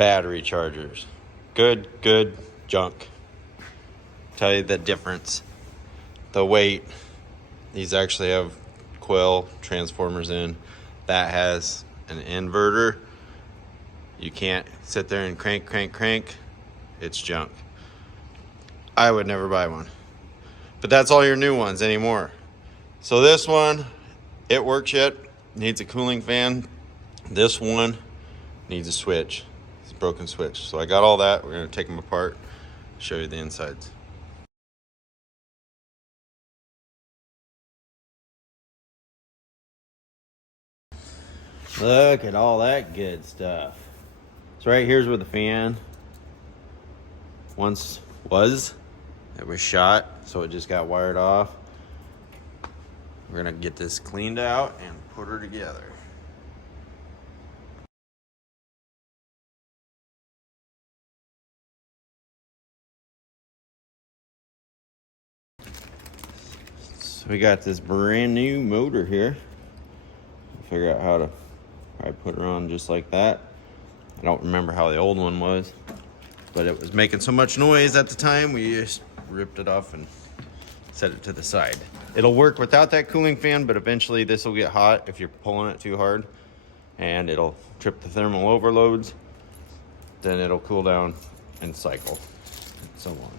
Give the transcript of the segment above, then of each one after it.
battery chargers. Good junk. Tell you the difference. The weight. These actually have coil transformers in. That has an inverter. You can't sit there and crank. It's junk. I would never buy one. But that's all your new ones anymore. So this one, it works yet. Needs a cooling fan. This one needs a switch. It's a broken switch. So I got all that. We're gonna take them apart, show you the insides. Look at all that good stuff. So right here's where the fan once was. It was shot, so it just got wired off. We're gonna get this cleaned out and put her together. So we got this brand new motor here. Figure out how to probably put her on just like that. I don't remember how the old one was, but it was making so much noise at the time, we just ripped it off and set it to the side. It'll work without that cooling fan, but eventually this will get hot if you're pulling it too hard, and it'll trip the thermal overloads. Then it'll cool down and cycle, and so on.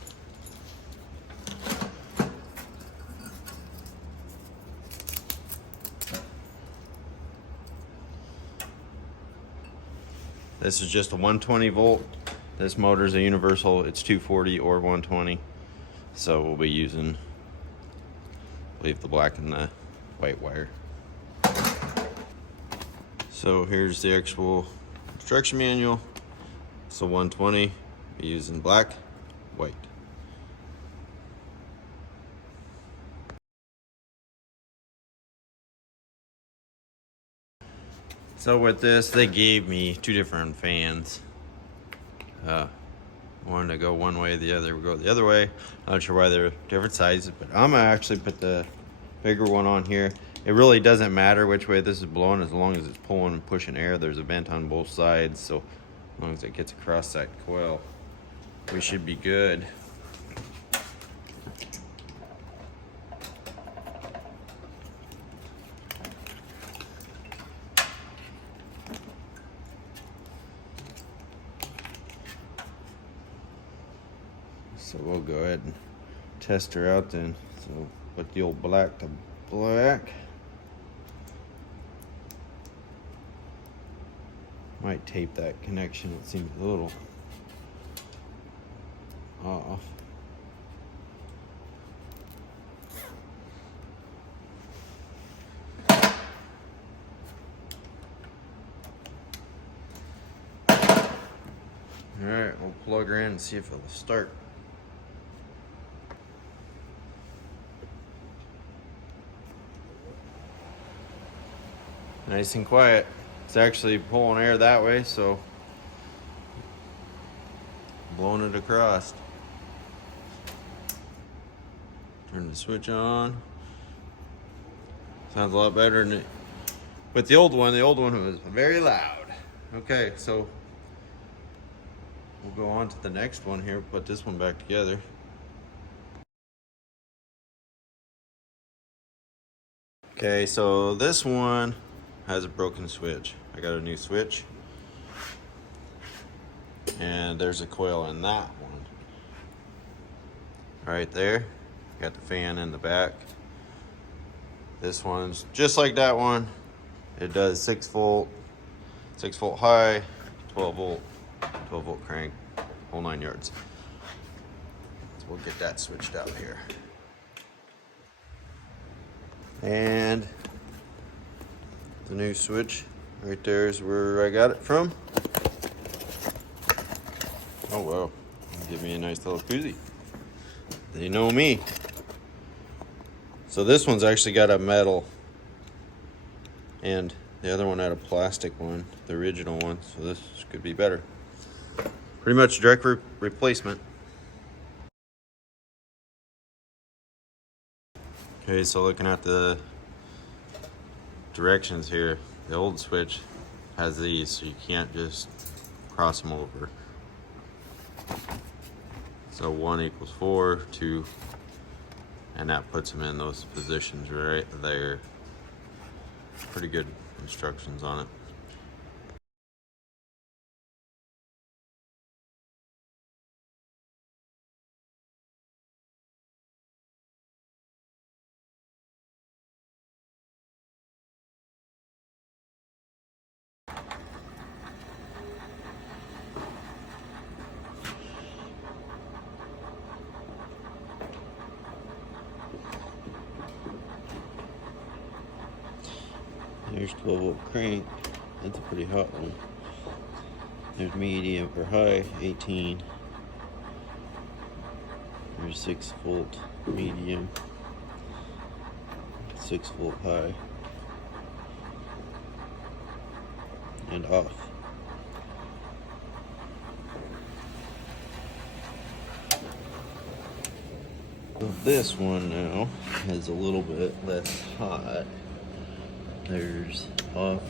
This is just a 120 volt. This motor is a universal. It's 240 or 120. So we'll be using, I believe, the black and the white wire. So here's the actual instruction manual. So 120, we're using black, white. So with this, they gave me two different fans. One to go one way, the other will go the other way. Not sure why they're different sizes, but I'm gonna actually put the bigger one on here. It really doesn't matter which way this is blowing as long as it's pulling and pushing air. There's a vent on both sides, so as long as it gets across that coil, we should be good. So we'll go ahead and test her out then. So put the old black to black. Might tape that connection, it seems a little off. Alright, we'll plug her in and see if it'll start. Nice and quiet. It's actually pulling air that way, so blowing it across. Turn the switch on. Sounds a lot better than it. With the old one was very loud. Okay, so we'll go on to the next one here, put this one back together. Okay, so this one has a broken switch. I got a new switch. And there's a coil in that one. Right there. Got the fan in the back. This one's just like that one. It does 6 volt high, 12 volt crank, whole 9 yards. So we'll get that switched out here. And the new switch right there is where I got it from. Oh wow, give me a nice little koozie. They know me. So this one's actually got a metal, and the other one had a plastic one, the original one, so this could be better. Pretty much direct replacement. Okay, so looking at the directions here, the old switch has these, so you can't just cross them over. So 1 equals 4, 2, and that puts them in those positions right there. Pretty good instructions on it. There's 12 volt crank. That's a pretty hot one. There's medium or high, 18. There's 6 volt medium, 6 volt high, and off. So this one now is a little bit less hot. There's off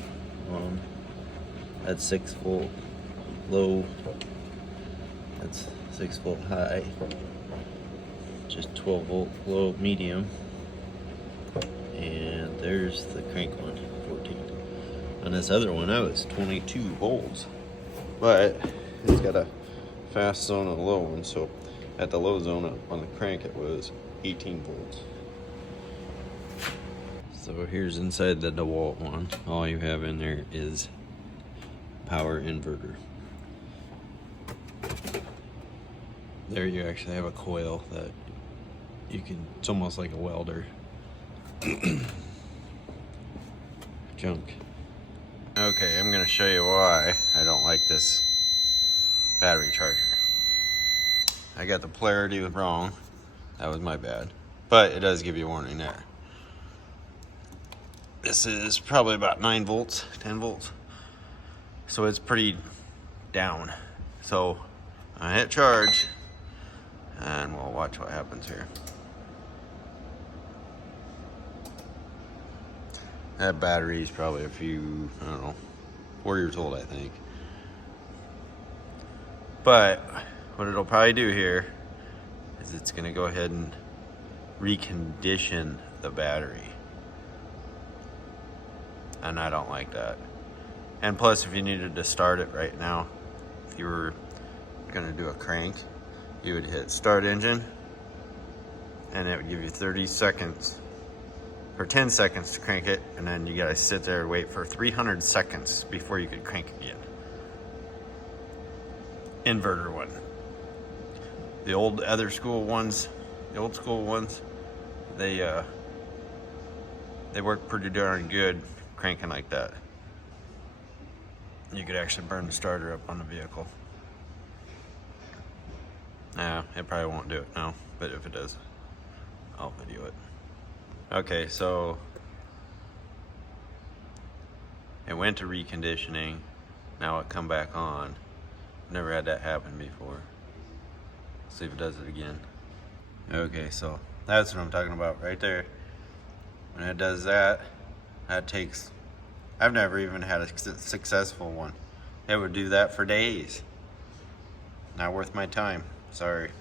on, that's 6 volt low, that's 6 volt high, just 12 volt low medium, and there's the crank one, 14. On this other one, that was 22 volts, but it's got a fast zone on the low one, so at the low zone on the crank it was 18 volts. So here's inside the DeWalt one. All you have in there is power inverter. There you actually have a coil that you can, it's almost like a welder. Junk. Okay, I'm gonna show you why I don't like this battery charger. I got the polarity wrong. That was my bad. But it does give you a warning there. This is probably about 9 volts, 10 volts. So it's pretty down. So I hit charge and we'll watch what happens here. That battery is probably a few, I don't know, 4 years old, I think. But what it'll probably do here is it's gonna go ahead and recondition the battery. And I don't like that. And plus, if you needed to start it right now, if you were gonna do a crank, you would hit start engine and it would give you 30 seconds or 10 seconds to crank it, and then you gotta sit there and wait for 300 seconds before you could crank again. Inverter one. The old other school ones, the old school ones, they work pretty darn good cranking like that. You could actually burn the starter up on the vehicle. Nah, it probably won't do it now, but if it does, I'll video it. Okay, so it went to reconditioning. Now it come back on. Never had that happen before. See if it does it again. Okay, so that's what I'm talking about right there. When it does that, that takes, I've never even had a successful one. It would do that for days. Not worth my time, sorry.